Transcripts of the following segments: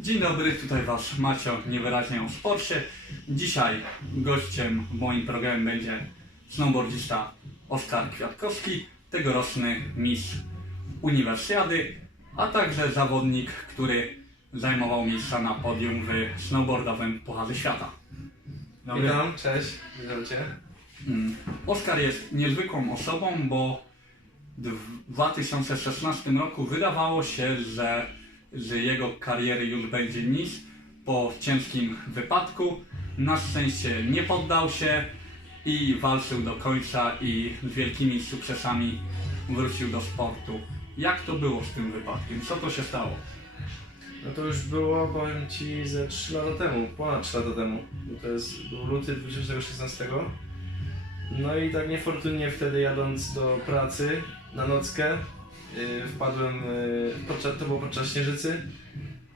Dzień dobry, tutaj Wasz Macio niewyraźnie o sporcie. Dzisiaj gościem w moim programie będzie snowboardzista Oskar Kwiatkowski, tegoroczny mistrz uniwersjady, a także zawodnik, który zajmował miejsca na podium w snowboardowym Pucharze Świata. Dobry. Witam, cześć, witam Cię. Mm. Oskar jest niezwykłą osobą, bo w 2016 roku wydawało się, że z jego kariery już będzie nic po ciężkim wypadku. Na szczęście nie poddał się i walczył do końca i z wielkimi sukcesami wrócił do sportu. Jak to było z tym wypadkiem? Co to się stało? No to już było, powiem Ci, ze 3 lata temu, ponad 3 lata temu. To jest był luty 2016. No i tak niefortunnie wtedy jadąc do pracy na nockę wpadłem, yy, podczas, to było podczas śnieżycy.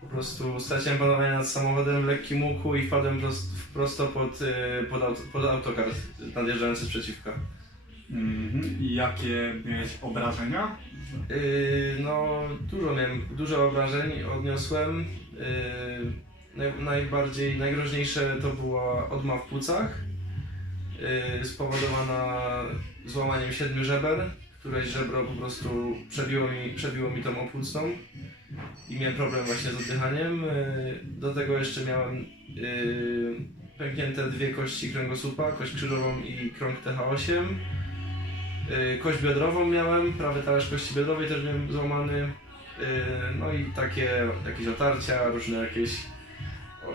Po prostu straciłem panowanie nad samochodem w lekkim łuku i wpadłem prost, prosto pod, yy, pod, auto, pod autokar nadjeżdżający z przeciwka. Mhm. I jakie miałeś obrażenia? Yy, no, dużo miałem, dużo obrażeń odniosłem. Yy, naj, najbardziej, najgroźniejsze to była odma w płucach, yy, spowodowana złamaniem siedmiu żeber. Któreś żebro po prostu przebiło mi, przebiło mi tą opłucną i miałem problem właśnie z oddychaniem. Yy, do tego jeszcze miałem yy, pęknięte dwie kości kręgosłupa, kość krzyżową i krąg TH8. Yy, Kość biodrową miałem, prawy talerz kości biodrowej też miałem złamany. Yy, No i takie jakieś otarcia, różne jakieś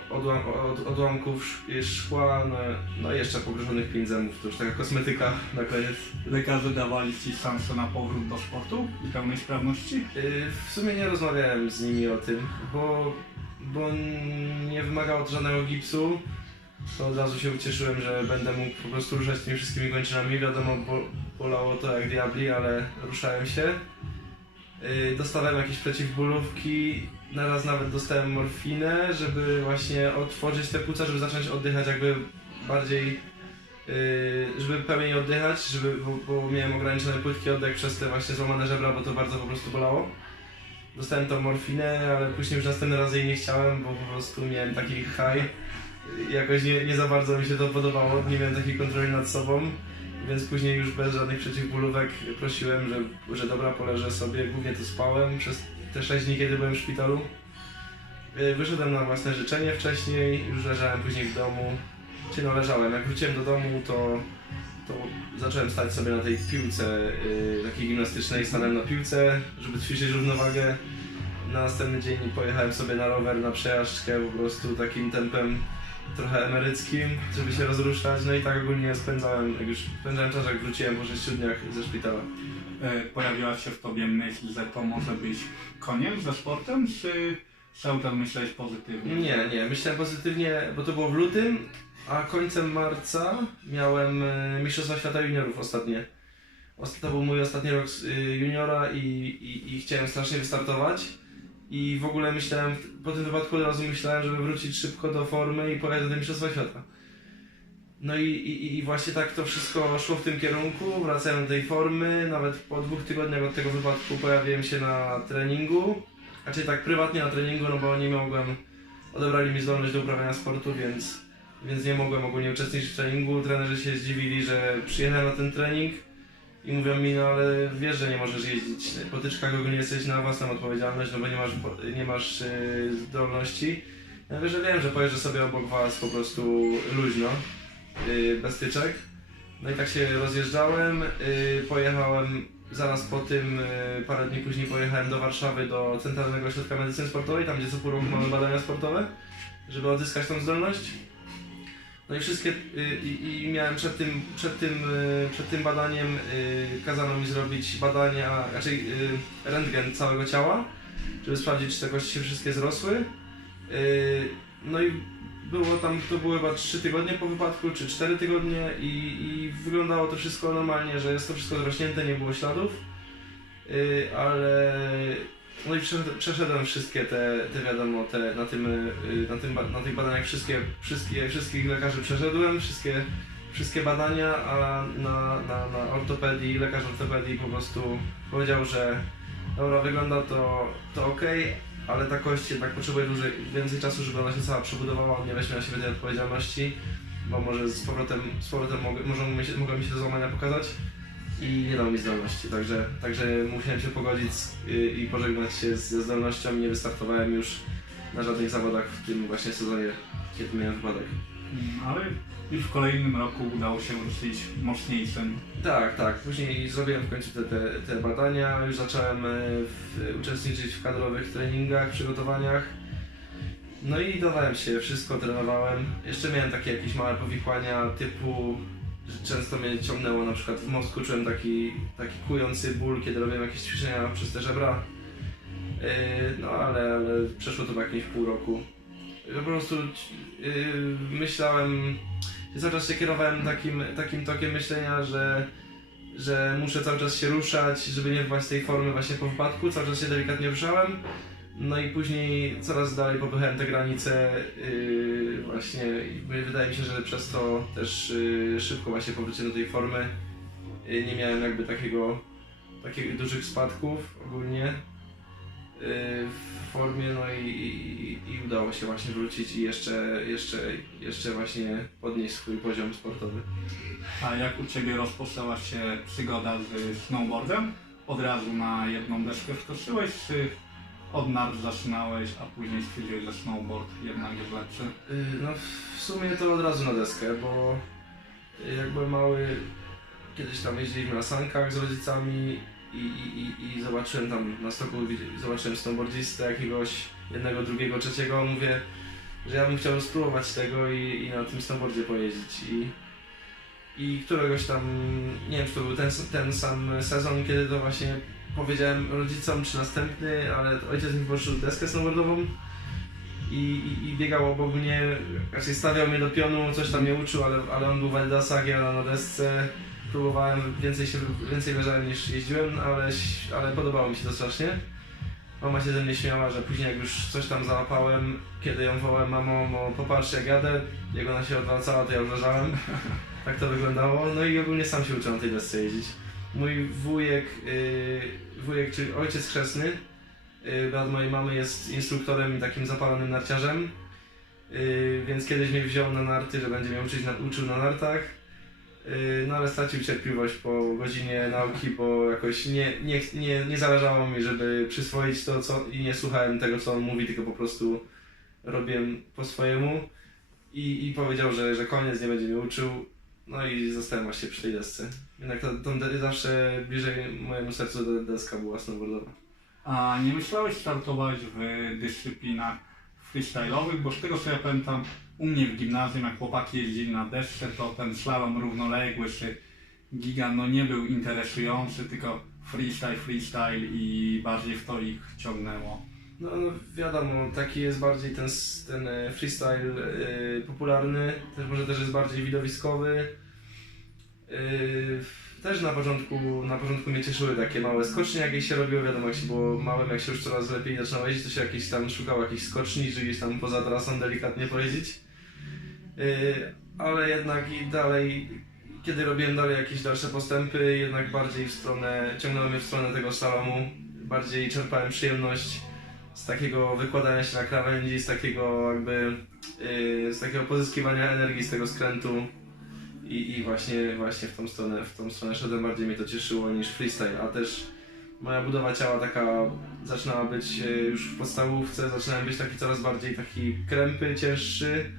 odłam, od, odłamków sz- szkła, no, no i jeszcze pogrążonych pięć zębów, to już taka kosmetyka na koniec. Lekarze dawali Ci szansę na powrót do sportu i pełnej sprawności? Yy, W sumie nie rozmawiałem z nimi o tym, bo, bo nie wymagało to żadnego gipsu. To od razu się ucieszyłem, że będę mógł po prostu ruszać tymi wszystkimi kończynami. Wiadomo, bo, bolało to jak diabli, ale ruszałem się. Yy, Dostawałem jakieś przeciwbólówki, naraz nawet dostałem morfinę, żeby właśnie otworzyć te płuca, żeby zacząć oddychać jakby bardziej, yy, żeby pełniej oddychać, żeby, bo, bo miałem ograniczony płytki oddech przez te właśnie złamane żebra, bo to bardzo po prostu bolało. Dostałem tą morfinę, ale później już następny raz jej nie chciałem, bo po prostu miałem taki high. Jakoś nie, nie za bardzo mi się to podobało, nie miałem takiej kontroli nad sobą, więc później już bez żadnych przeciwbólówek prosiłem, że, że dobra, poleżę sobie, głównie to spałem przez te 6 dni, kiedy byłem w szpitalu. Yy, Wyszedłem na własne życzenie wcześniej, już leżałem później w domu, czy no leżałem, jak wróciłem do domu, to, to zacząłem stać sobie na tej piłce yy, takiej gimnastycznej, stanąłem na piłce, żeby ćwiczyć równowagę. Na następny dzień pojechałem sobie na rower, na przejażdżkę po prostu takim tempem trochę emeryckim, żeby się rozruszać. No i tak ogólnie spędzałem, jak już spędzałem czas, jak wróciłem po 6 dniach ze szpitala. E, pojawiła się w tobie myśl, że to może być koniec ze sportem, czy cały czas myślałeś pozytywnie? Nie, nie, myślałem pozytywnie, bo to było w lutym, a końcem marca miałem e, Mistrzostwa Świata Juniorów ostatnie. Osta- To był mój ostatni rok y, juniora i, i, i chciałem strasznie wystartować. I w ogóle myślałem, po tym wypadku od razu myślałem, żeby wrócić szybko do formy i pojechać do Mistrzostwa Świata. No i, i, i właśnie tak to wszystko szło w tym kierunku, wracałem do tej formy, nawet po dwóch tygodniach od tego wypadku pojawiłem się na treningu. Raczej tak prywatnie na treningu, no bo nie mogłem, odebrali mi zdolność do uprawiania sportu, więc, więc nie mogłem ogólnie uczestniczyć w treningu. Trenerzy się zdziwili, że przyjechałem na ten trening i mówią mi, no ale wiesz, że nie możesz jeździć po tyczkach, ogólnie jesteś na własną odpowiedzialność, no bo nie masz, nie masz yy, zdolności. Ja mówię, że wiem, że pojeżdżę sobie obok was po prostu luźno, bez tyczek. No i tak się rozjeżdżałem, yy, pojechałem zaraz po tym, yy, parę dni później pojechałem do Warszawy, do Centralnego Ośrodka Medycyny Sportowej, tam gdzie co pół roku mamy badania sportowe, żeby odzyskać tą zdolność. No i wszystkie, y, i, i miałem przed tym, przed tym, y, przed tym badaniem, y, kazano mi zrobić badania, raczej y, rentgen całego ciała, żeby sprawdzić, czy te kości się wszystkie zrosły. Y, No i było tam, to były chyba 3 tygodnie po wypadku, czy 4 tygodnie i, i wyglądało to wszystko normalnie, że jest to wszystko zrośnięte, nie było śladów. Y, ale no i przeszedłem, wszystkie te, te wiadomo, te, na, tym, y, na, tym, na tych badaniach wszystkie, wszystkie, wszystkich lekarzy przeszedłem, wszystkie, wszystkie badania, a na, na, na ortopedii, lekarz ortopedii po prostu powiedział, że dobra, wygląda to, to ok, ale ta kość jednak potrzebuje dłużej, więcej czasu, żeby ona się cała przebudowała, nie weźmie na siebie tej odpowiedzialności, bo może z powrotem, z powrotem mogę, może mogą mi się te złamania pokazać i nie dał mi zdolności, także, także musiałem się pogodzić y, i pożegnać się ze zdolnością i nie wystartowałem już na żadnych zawodach w tym właśnie sezonie, kiedy miałem wypadek. Ale już w kolejnym roku udało się ruszyć mocniejszym. Tak, tak. Później zrobiłem w końcu te, te, te badania, już zacząłem e, w, uczestniczyć w kadrowych treningach, przygotowaniach. No i dawałem się, wszystko trenowałem. Jeszcze miałem takie jakieś małe powikłania typu, że często mnie ciągnęło na przykład w mozku, czułem taki, taki kujący ból, kiedy robiłem jakieś ćwiczenia przez te żebra. E, No ale, ale przeszło to w jakimś pół roku. Po prostu e, myślałem, cały czas się kierowałem takim, takim tokiem myślenia, że, że muszę cały czas się ruszać, żeby nie wpaść tej formy właśnie po wypadku, cały czas się delikatnie ruszałem. No i później coraz dalej popychałem te granice yy, właśnie wydaje mi się, że przez to też yy, szybko właśnie powróciłem do tej formy. Yy, nie miałem jakby takiego, takich dużych spadków ogólnie yy, w formie, no i, i, i udało się właśnie wrócić i jeszcze, jeszcze, jeszcze właśnie podnieść swój poziom sportowy. A jak u Ciebie rozpoczęła się przygoda z snowboardem? Od razu na jedną deskę wskoczyłeś, czy od nart zaczynałeś, a później stwierdziłeś, że snowboard jednak jest lepszy? Yy, No w sumie to od razu na deskę, bo jak byłem mały, kiedyś tam jeździliśmy na sankach z rodzicami i, i, i, zobaczyłem tam na stoku, zobaczyłem snowboardzistę jakiegoś jednego, drugiego, trzeciego, mówię, że ja bym chciał spróbować tego i, i na tym snowboardzie pojeździć i i któregoś tam, nie wiem czy to był ten, ten sam sezon, kiedy to właśnie powiedziałem rodzicom, czy następny, ale ojciec mi poszedł deskę snowboardową i, i, i biegał obok mnie, raczej stawiał mnie do pionu, coś tam mnie uczył, ale, ale on był w Adidasach, ja na desce. Próbowałem, więcej, się, więcej leżałem niż jeździłem, ale, ale podobało mi się to strasznie. Mama się ze mnie śmiała, że później jak już coś tam załapałem, kiedy ją wołałem, mamo, mamo popatrz jak jadę, jak ona się odwracała, to ja leżałem. Tak to wyglądało. No i ogólnie sam się uczyłem na tej desce jeździć. Mój wujek, yy, wujek czyli ojciec chrzestny, yy, brat mojej mamy jest instruktorem i takim zapalonym narciarzem. Yy, więc kiedyś mnie wziął na narty, że będzie mnie uczyć uczył na nartach. Yy, no ale stracił cierpliwość po godzinie nauki, bo jakoś nie, nie, nie, nie zależało mi, żeby przyswoić to co, i nie słuchałem tego co on mówi, tylko po prostu robiłem po swojemu. I, i powiedział, że, że koniec, nie będzie mnie uczył. No i zostałem właśnie przy tej desce. Jednak to, to zawsze bliżej mojemu sercu de- deska była snowboardowa. A nie myślałeś startować w dyscyplinach freestyle'owych? Bo z tego co ja pamiętam, u mnie w gimnazjum, jak chłopaki jeździli na desce, to ten slalom równoległy czy giga no nie był interesujący, tylko freestyle, freestyle i bardziej w to ich ciągnęło. No, no wiadomo, taki jest bardziej ten, ten e, freestyle e, popularny, też może też jest bardziej widowiskowy. E, też na początku, na początku mnie cieszyły takie małe skocznie, jakieś się robiło, wiadomo jak się było małym, jak się już coraz lepiej zaczynało jeździć, to się jakieś tam szukało jakichś skoczni, czy gdzieś tam poza trasą delikatnie pojeździć. E, ale jednak i dalej, kiedy robiłem dalej jakieś dalsze postępy, jednak bardziej w stronę, ciągnęło mnie w stronę tego slalomu, bardziej czerpałem przyjemność z takiego wykładania się na krawędzi, z takiego jakby, yy, z takiego pozyskiwania energii z tego skrętu. I, i właśnie, właśnie w tą stronę, w tą stronę szedłem, bardziej mnie to cieszyło niż freestyle, a też moja budowa ciała taka zaczynała być yy, już w podstawówce, zaczynałem być taki coraz bardziej taki krępy, cięższy,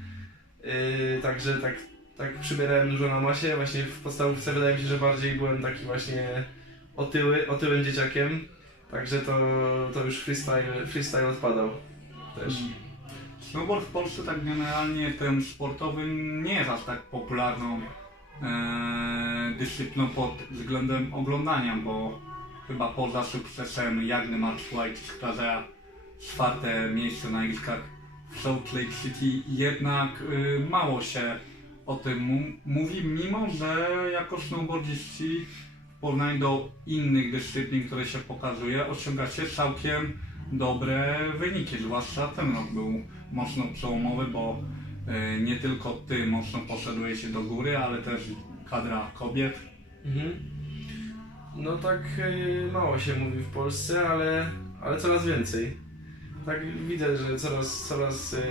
yy, także tak, tak przybierałem dużo na masie, właśnie w podstawówce wydaje mi się, że bardziej byłem taki właśnie otyły, otyłym dzieciakiem, Także to, to już freestyle, freestyle odpadał też. Snowboard w Polsce tak generalnie ten sportowy nie jest aż tak popularną e, dyscypliną pod względem oglądania, bo chyba poza sukcesem Jagny March White Krazea czwarte miejsce na igrzyskach Salt Lake City jednak y, mało się o tym mówi, mimo że jako snowboardziści w porównaniu do innych dyscyplin, które się pokazuje, osiągacie całkiem dobre wyniki, zwłaszcza ten rok był mocno przełomowy, bo e, nie tylko ty mocno poszedłeś się do góry, ale też kadra kobiet. Mhm. No tak y, mało się mówi w Polsce, ale, ale coraz więcej. Tak widzę, że coraz, coraz, e,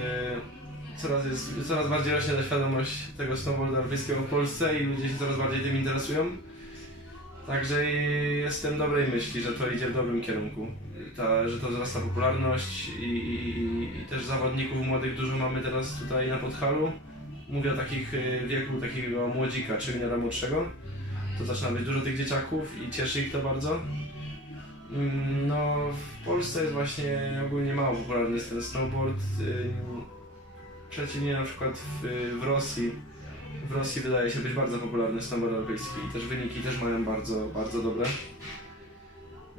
coraz, jest, coraz bardziej rośnie ta świadomość tego snowboardu europejskiego w Polsce i ludzie się coraz bardziej tym interesują. Także jestem dobrej myśli, że to idzie w dobrym kierunku. Ta, że to wzrasta popularność i, i, i też zawodników młodych dużo mamy teraz tutaj na Podhalu. Mówię o takich e, wieku takiego młodzika, czy juniora młodszego. To zaczyna być dużo tych dzieciaków i cieszy ich to bardzo. Mm, No, w Polsce jest właśnie ogólnie mało popularny jest ten snowboard. Przeciwnie na przykład w, w Rosji. W Rosji wydaje się być bardzo popularny snowboard europejski i też wyniki też mają bardzo, bardzo dobre.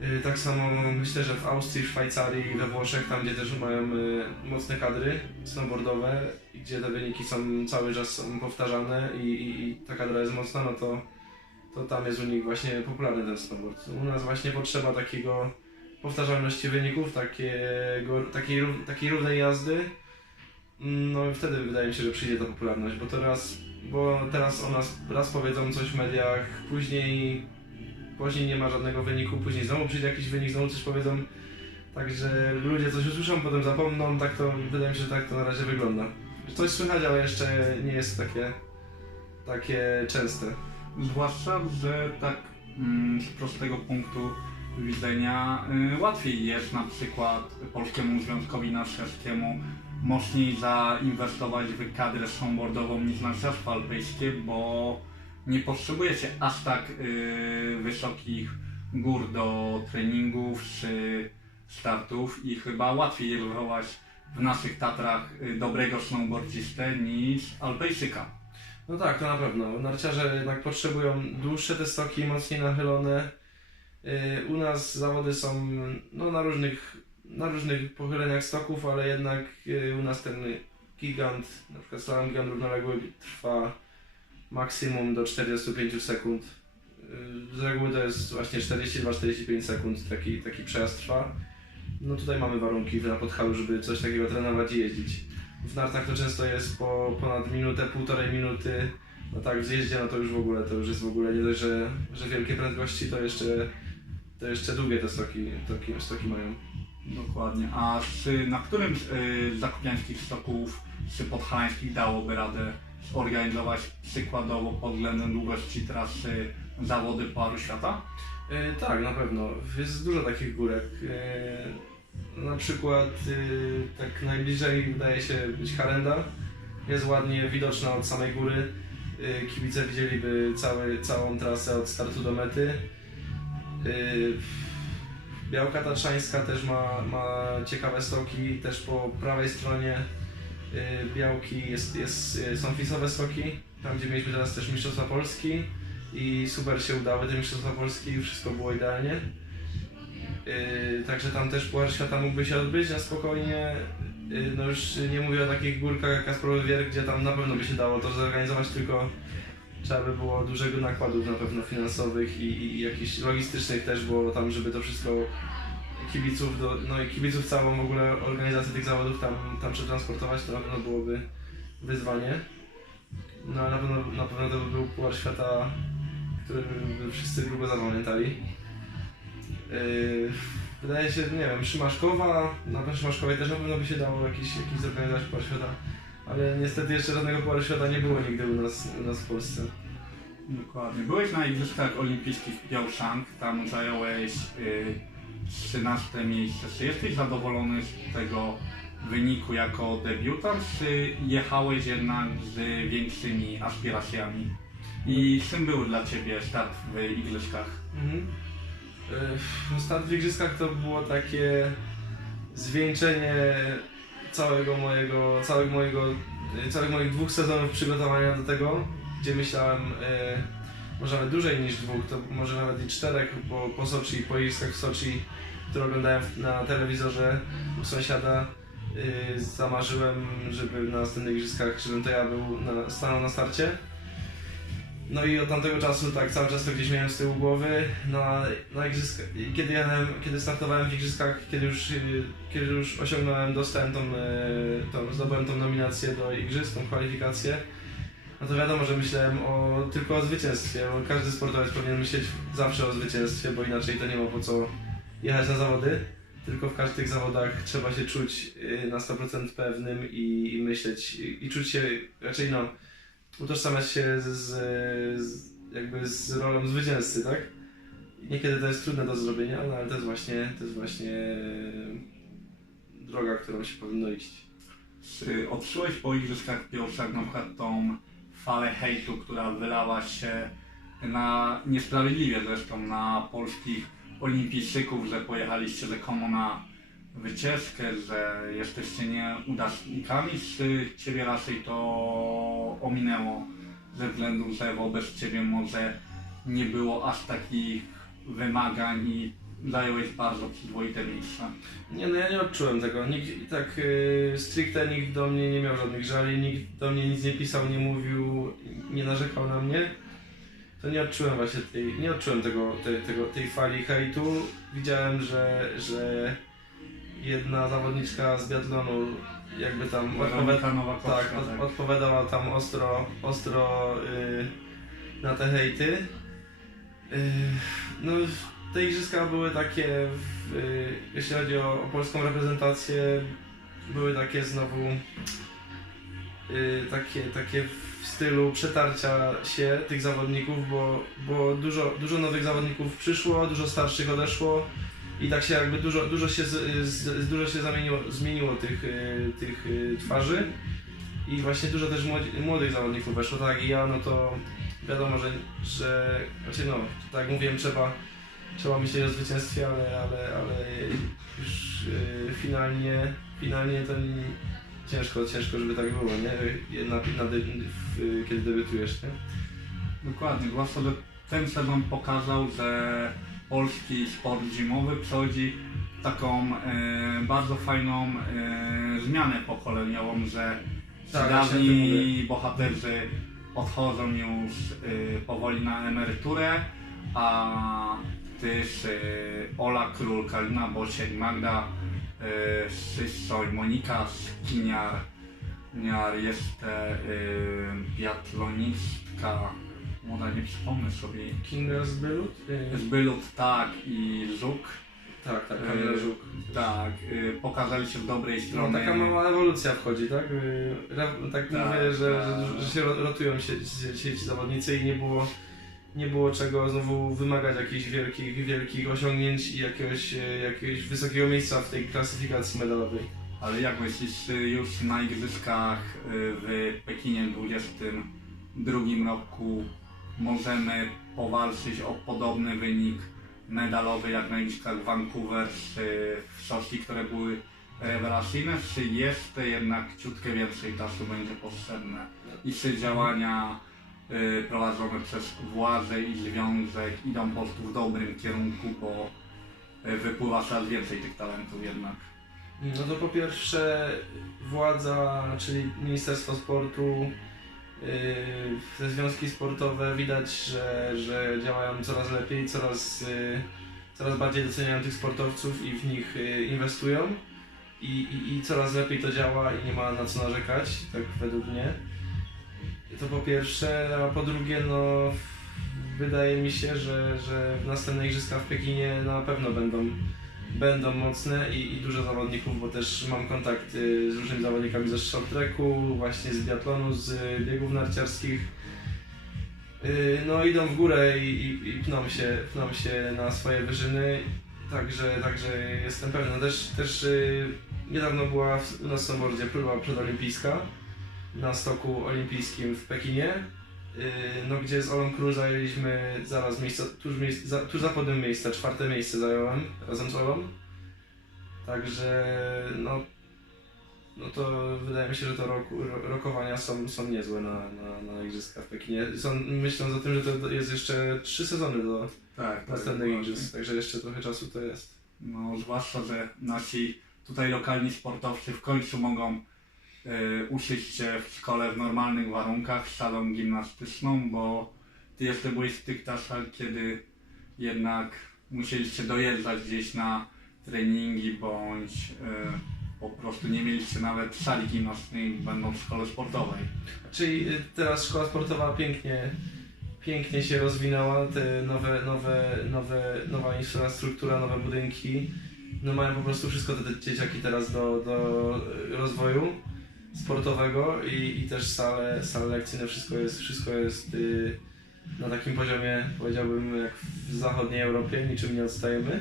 Y, Tak samo myślę, że w Austrii, Szwajcarii we Włoszech, tam gdzie też mają y, mocne kadry snowboardowe i gdzie te wyniki są cały czas są powtarzane i, i, i ta kadra jest mocna, no to to tam jest u nich właśnie popularny ten snowboard. U nas właśnie potrzeba takiego powtarzalności wyników, takiego, takiej, takiej równej jazdy. No i wtedy wydaje mi się, że przyjdzie ta popularność, bo teraz, bo teraz o nas raz powiedzą coś w mediach, później, później nie ma żadnego wyniku, później znowu przyjdzie jakiś wynik, znowu coś powiedzą. Także ludzie coś usłyszą, potem zapomną, tak to wydaje mi się, że tak to na razie wygląda. Coś słychać, ale jeszcze nie jest takie, takie częste. Zwłaszcza, że tak mm, z prostego punktu widzenia y, łatwiej jest na przykład Polskiemu Związkowi Narciarskiemu mocniej zainwestować w kadrę snowboardową niż narciarstwo alpejskie, bo nie potrzebujecie aż tak y, wysokich gór do treningów czy startów i chyba łatwiej jest wywołać w naszych Tatrach y, dobrego snowboardzistę niż alpejczyka. No tak, to na pewno. Narciarze jednak potrzebują dłuższe te stoki, mocniej nachylone. Yy, U nas zawody są no, na, różnych, na różnych pochyleniach stoków, ale jednak yy, u nas ten gigant, na przykład slalom gigant równoległy trwa maksimum do 45 sekund. Yy, Z reguły to jest właśnie 42-45 sekund taki, taki przejazd trwa. No tutaj mamy warunki na Podhalu, żeby coś takiego trenować i jeździć. W nartach to często jest po ponad minutę, półtorej minuty. No tak, w zjeździe no to już w ogóle, to już jest w ogóle nie dość, że, że wielkie prędkości, to jeszcze, to jeszcze długie te stoki, stoki, stoki mają. Dokładnie. A czy na którym z y, zakopiańskich stoków czy podhalańskich dałoby radę zorganizować przykładowo pod względem długości trasy zawody Pucharu Świata? E, tak, na pewno. Jest dużo takich górek. E, na przykład e, tak najbliżej wydaje się być Harenda. Jest ładnie widoczna od samej góry. E, kibice widzieliby cały, całą trasę od startu do mety. E, Białka Tatrzańska też ma, ma ciekawe stoki, też po prawej stronie e, Białki jest, jest, są flisowe stoki, tam gdzie mieliśmy teraz też Mistrzostwa Polski i super się udały te Mistrzostwa Polski wszystko było idealnie. Yy, także tam też Puchar Świata mógłby się odbyć na spokojnie. Yy, no już nie mówię o takich górkach jak Kasprowy Wier, gdzie tam na pewno by się dało to zorganizować, tylko trzeba by było dużego nakładów na pewno finansowych i, i jakichś logistycznych też, bo tam żeby to wszystko kibiców, do, no i kibiców całą w ogóle organizację tych zawodów tam, tam przetransportować, to na pewno byłoby wyzwanie. No ale na pewno, na pewno to by był Puchar Świata, który by wszyscy długo zapamiętali. Yy, wydaje się, nie wiem, Szymaszkowa, na pewno Szymaszkowej też na pewno by się dało jakiś, jakiś zorganizować Puchar Świata, ale niestety jeszcze żadnego Pucharu Świata nie było nigdy u nas, u nas w Polsce. Dokładnie. Byłeś na Igrzyskach Olimpijskich w Pyeongchang, tam zająłeś y, 13 miejsce. Czy jesteś zadowolony z tego wyniku jako debiutant, czy jechałeś jednak z większymi aspiracjami? I czym był dla Ciebie start w Igrzyskach? Mhm. W Igrzyskach to było takie zwieńczenie całego mojego, całego mojego, całych moich dwóch sezonów przygotowania do tego, gdzie myślałem, yy, może nawet dłużej niż dwóch, to może nawet i czterech, bo po Soczi, po Igrzyskach w Soczi, które oglądałem na telewizorze u sąsiada, yy, zamarzyłem, żeby na następnych Igrzyskach, żebym to ja był na, stanął na starcie. No i od tamtego czasu tak cały czas to gdzieś miałem z tyłu głowy. Na, na igrzyska, kiedy, kiedy startowałem w igrzyskach, kiedy już, y, kiedy już osiągnąłem, dostałem tą, y, tą, zdobyłem tą nominację do igrzysk, tą kwalifikację, no to wiadomo, że myślałem o, tylko o zwycięstwie, każdy sportowiec powinien myśleć zawsze o zwycięstwie, bo inaczej to nie ma po co jechać na zawody. tylko w każdych zawodach trzeba się czuć y, na 100% pewnym i, i myśleć i, i czuć się, raczej no, utożsamiać się z, z, jakby z rolą zwycięzcy, tak? Niekiedy to jest trudne do zrobienia, no ale to jest właśnie, to jest właśnie y, droga, którą się powinno iść. Czy odczułeś po igrzyskach Piotrek na przykład tą falę hejtu, która wylała się na niesprawiedliwie zresztą na polskich olimpijczyków, że pojechaliście rzekomo na wycieczkę, że jesteście nieudacznikami, czy ciebie raczej to ominęło ze względu, że wobec ciebie może nie było aż takich wymagań i zająłeś bardzo przyzwoite miejsca? Nie, no ja nie odczułem tego. Nikt, tak yy, stricte nikt do mnie nie miał żadnych żali, nikt do mnie nic nie pisał, nie mówił, nie narzekał na mnie. To nie odczułem właśnie tej, nie odczułem tego, tej, tego, tej fali hejtu. Widziałem, że, że jedna zawodniczka z biatlonu jakby tam odpowiada, tak, od, odpowiadała tam ostro, ostro yy, na te hejty. Yy, no, te igrzyska były takie, yy, jeśli chodzi o, o polską reprezentację, były takie znowu yy, takie, takie w stylu przetarcia się tych zawodników, bo, bo dużo, dużo nowych zawodników przyszło, dużo starszych odeszło i tak się jakby dużo, dużo się, z, dużo się zamieniło, zmieniło tych, yy, tych yy, twarzy i właśnie dużo też młodych zawodników weszło, tak i ja no to wiadomo, że, że znaczy no, tak jak mówiłem, trzeba, trzeba myśleć o zwycięstwie, ale, ale, ale już yy, finalnie, finalnie to nie, ciężko, ciężko, żeby tak było, nie? Na, na, de, w, kiedy debiutujesz, nie? Dokładnie, że ten sezon pokazał, że polski sport zimowy przechodzi taką e, bardzo fajną e, zmianę pokoleniową, że ci Tak, tym dawni bohaterzy odchodzą już e, powoli na emeryturę, a też e, Ola Król, Kalina Bosiek, Magda e, Szyszoń, Monika Skiniar, Niar, jeszcze e, biatlonistka, młoda nie przypomnę sobie, Kinga z Bylut? Yy, Zbylut tak i Żuk, tak, tak, Kamila Yy, Żuk. tak, e, pokazali się w dobrej No, stronie. taka mała ewolucja wchodzi, tak? Tak, Tak, mówię, że, tak. że, że się ro- rotują się, się, się zawodnicy i nie było, nie było czego znowu wymagać jakichś wielkich, wielkich osiągnięć i jakiegoś, jakiegoś wysokiego miejsca w tej klasyfikacji medalowej. Ale jak myślisz, już na igrzyskach w Pekinie w 22 roku możemy powalczyć o podobny wynik medalowy jak na igrzyskach Vancouver czy w Soczi, które były rewelacyjne, czy jeszcze jednak ciutkę więcej czasu będzie potrzebne? I czy działania y, prowadzone przez władze i związek idą po prostu w dobrym kierunku, bo y, wypływa coraz więcej tych talentów jednak. No to po pierwsze władza, czyli Ministerstwo Sportu, te związki sportowe widać, że, że działają coraz lepiej, coraz, yy, coraz bardziej doceniają tych sportowców i w nich yy, inwestują I, i, i coraz lepiej to działa i nie ma na co narzekać, tak według mnie. To po pierwsze, a po drugie no wydaje mi się, że, że następne igrzyska w Pekinie na pewno będą będą mocne i, i dużo zawodników, bo też mam kontakty z różnymi zawodnikami ze short tracku, właśnie z biatlonu, z biegów narciarskich. Yy, No idą w górę i, i, i pną, się, pną się na swoje wyżyny, także, także jestem pewny. Też, też yy, niedawno była w, w snowboardzie próba przedolimpijska na stoku olimpijskim w Pekinie, no gdzie z Olą Król zajęliśmy zaraz miejsce, tuż, miejsce, za, tuż za podium miejsce, czwarte miejsce zająłem razem z Olą. Także no, no to wydaje mi się, że to roku, ro- rokowania są, są niezłe na, na, na igrzyska w Pekinie. Są, myśląc o tym, że to jest jeszcze trzy sezony do Tak, następnych igrzysk, także jeszcze trochę czasu to jest. No, zwłaszcza, że nasi tutaj lokalni sportowcy w końcu mogą uczyć się w szkole w normalnych warunkach, z salą gimnastyczną, bo ty jeszcze byłeś w tych czasach, kiedy jednak musieliście dojeżdżać gdzieś na treningi, bądź y, po prostu nie mieliście nawet sali gimnastycznej, będąc w szkole sportowej. Czyli y, teraz szkoła sportowa pięknie, pięknie się rozwinęła, te nowe, nowe, nowe, nowa infrastruktura, nowe budynki. no mają po prostu wszystko te dzieciaki teraz do, do rozwoju sportowego i, i też sale, sale lekcyjne, wszystko jest, wszystko jest y, na takim poziomie, powiedziałbym, jak w zachodniej Europie, niczym nie odstajemy.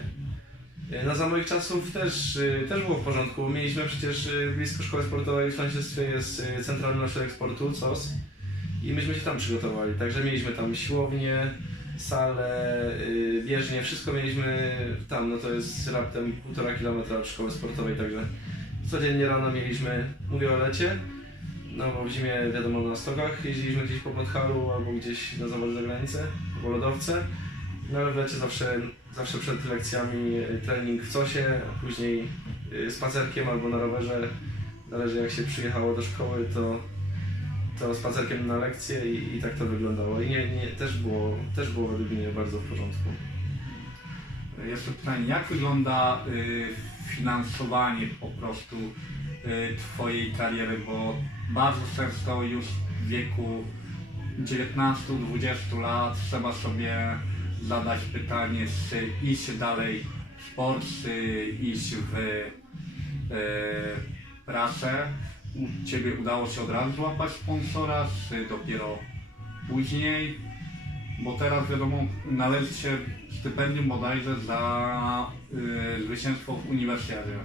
Y, No za moich czasów też, y, też było w porządku. Mieliśmy przecież y, blisko szkoły sportowej w sąsiedztwie jest y, Centralny Ośrodek Sportu, COS i myśmy się tam przygotowali. Także mieliśmy tam siłownię, salę, y, bieżnię, wszystko mieliśmy tam. No to jest raptem półtora kilometra od szkoły sportowej, także codziennie rano mieliśmy, mówię o lecie, no bo w zimie wiadomo na stokach jeździliśmy gdzieś po Podhalu albo gdzieś na zawody za granicę, po lodowce. No ale w lecie zawsze, zawsze przed lekcjami y, trening w cosie, a później y, spacerkiem albo na rowerze. Zależy jak się przyjechało do szkoły, to, to spacerkiem na lekcję i, i tak to wyglądało. I nie, nie, też, było, też było według mnie bardzo w porządku. Jeszcze pytanie, jak wygląda y, finansowanie po prostu y, Twojej kariery, bo bardzo często już w wieku 19-20 lat trzeba sobie zadać pytanie, czy iść dalej w sport, czy iść w y, pracę. U Ciebie udało się od razu złapać sponsora, czy dopiero później? Bo teraz wiadomo, należy się stypendium bodajże za y, zwycięstwo w uniwersjadzie.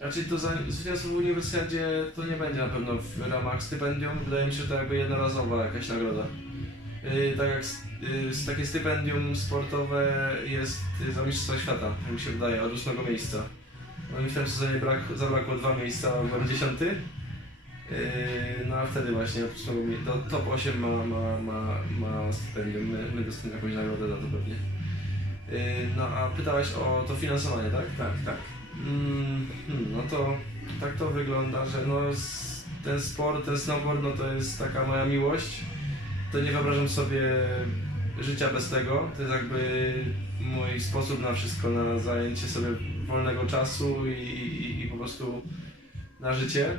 Raczej to za, zwycięstwo w uniwersjadzie to nie będzie na pewno w ramach stypendium. Wydaje mi się, że to jakby jednorazowa jakaś nagroda. Yy, tak jak yy, s- takie stypendium sportowe jest za Mistrzostwa Świata, jak mi się wydaje, od ósmego miejsca. No i w tym sezonie brak, zabrakło dwa miejsca, byłem dziesiąty. Yy, no a wtedy właśnie do top 8 ma, ma, ma, ma stypendium. My, my dostaniemy jakąś nagrodę za to pewnie. Yy, no a pytałeś o to finansowanie, tak? Tak, tak. Mm, hmm, no to tak to wygląda, że no ten sport, ten snowboard, no to jest taka moja miłość. To nie wyobrażam sobie życia bez tego. To jest jakby mój sposób na wszystko, na zajęcie sobie wolnego czasu i, i, i po prostu na życie.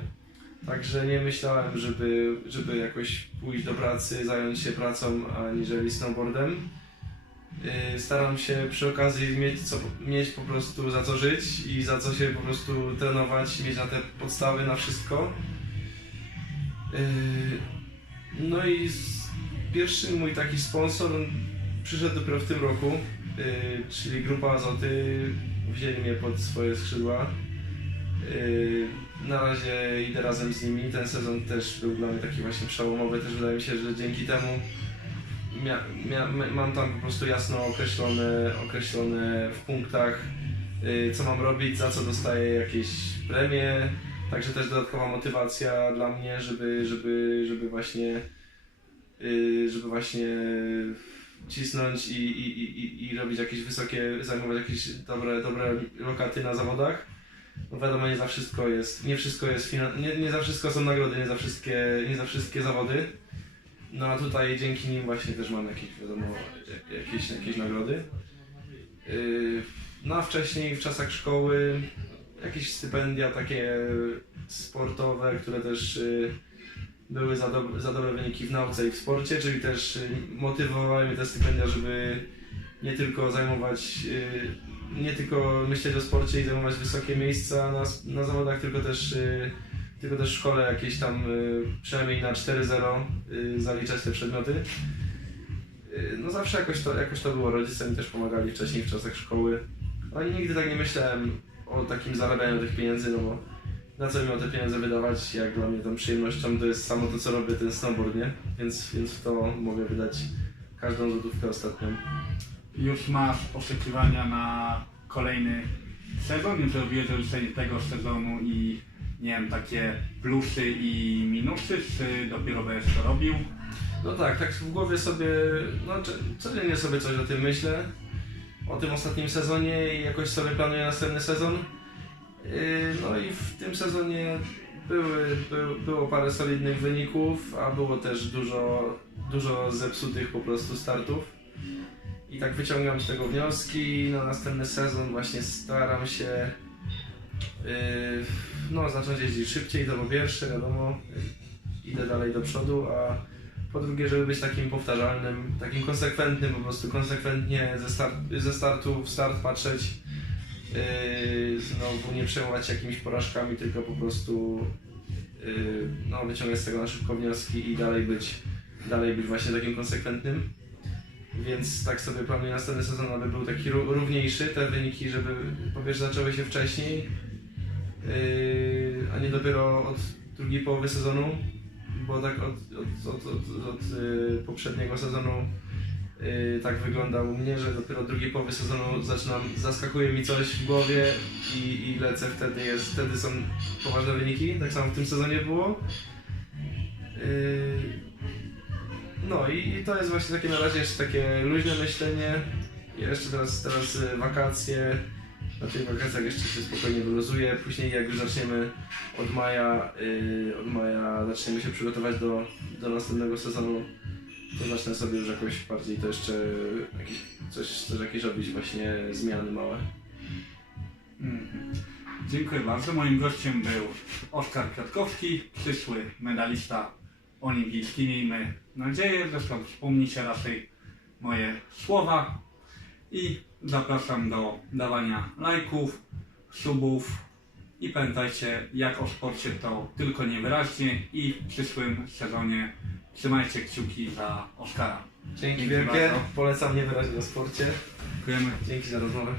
Także nie myślałem, żeby, żeby jakoś pójść do pracy, zająć się pracą, aniżeli snowboardem. Yy, Staram się przy okazji mieć, co, mieć po prostu za co żyć i za co się po prostu trenować, mieć na te podstawy, na wszystko. Yy, No i pierwszy mój taki sponsor przyszedł dopiero w tym roku, yy, czyli Grupa Azoty. Wzięli mnie pod swoje skrzydła. Na razie idę razem z nimi. Ten sezon też był dla mnie taki właśnie przełomowy. Też wydaje mi się, że dzięki temu mia, mia, mam tam po prostu jasno określone, określone w punktach, y, co mam robić, za co dostaję jakieś premie. Także też dodatkowa motywacja dla mnie, żeby, żeby, żeby właśnie y, żeby właśnie cisnąć i, i, i, i- i robić jakieś wysokie, zajmować jakieś dobre, dobre lokaty na zawodach. No wiadomo, nie za wszystko jest, nie wszystko jest, nie, nie za wszystko są nagrody, nie za wszystkie, nie za wszystkie zawody. No a tutaj dzięki nim właśnie też mam jakieś, wiadomo, jak- jakieś, jakieś nagrody. Yy, No a wcześniej w czasach szkoły jakieś stypendia takie sportowe, które też yy, były za, za dobre wyniki w nauce i w sporcie, czyli też yy, motywowały mnie te stypendia, żeby nie tylko zajmować, nie tylko myśleć o sporcie i zajmować wysokie miejsca na, na zawodach, tylko też yy, tylko też w szkole jakieś tam y, przynajmniej na 4-0 y, zaliczać te przedmioty. Y, no zawsze jakoś to, jakoś to było, rodzice mi też pomagali wcześniej w czasach szkoły. Ale nigdy tak nie myślałem o takim zarabianiu tych pieniędzy, no bo na co miał te pieniądze wydawać, jak dla mnie tą przyjemnością to jest samo to, co robię, ten snowboard, nie? Więc, więc w to mogę wydać każdą złotówkę ostatnią. Już masz oczekiwania na kolejny sezon, już robiłeś rozliczenie tego sezonu i nie wiem, takie plusy i minusy, czy dopiero będziesz to robił? No tak, tak w głowie sobie, no codziennie sobie coś o tym myślę, o tym ostatnim sezonie i jakoś sobie planuję następny sezon. Yy, No i w tym sezonie były, był, było parę solidnych wyników, a było też dużo, dużo zepsutych po prostu startów. I tak wyciągam z tego wnioski. Na następny sezon właśnie staram się yy, no, zacząć jeździć szybciej, to po pierwsze, wiadomo, idę dalej do przodu, a po drugie, żeby być takim powtarzalnym, takim konsekwentnym, po prostu konsekwentnie ze, start, ze startu w start patrzeć yy, znowu nie przejmować jakimiś porażkami, tylko po prostu yy, no, wyciągać z tego na szybko wnioski i dalej być, dalej być właśnie takim konsekwentnym. Więc tak sobie planuję następny sezon, aby był taki ró- równiejszy, te wyniki, żeby po pierwsze zaczęły się wcześniej, yy, a nie dopiero od drugiej połowy sezonu, bo tak od, od, od, od, od yy, poprzedniego sezonu yy, tak wygląda u mnie, że dopiero od drugiej połowy sezonu zaczynam, zaskakuje mi coś w głowie i, i lecę wtedy, jest, wtedy są poważne wyniki, tak samo w tym sezonie było. Yy, no i, i to jest właśnie takie na razie jeszcze takie luźne myślenie. Jeszcze teraz, teraz y, wakacje. Na tych wakacjach jeszcze się spokojnie wyluzuje. Później jak już zaczniemy od maja, y, od maja zaczniemy się przygotować do, do następnego sezonu, to zacznę sobie już jakoś bardziej to jeszcze jakieś, coś, coś jakieś robić właśnie zmiany małe. Mhm. Dziękuję bardzo. Moim gościem był Oskar Kwiatkowski, przyszły medalista olimpijski. Miejmy nadzieję, zresztą wspomnijcie raczej moje słowa i zapraszam do dawania lajków, subów i pamiętajcie, jak o sporcie to tylko niewyraźnie i w przyszłym sezonie trzymajcie kciuki za Oskara. Dzięki Dzięki wielkie, bardzo. polecam niewyraźnie o sporcie. Dziękujemy. Dzięki za rozmowę.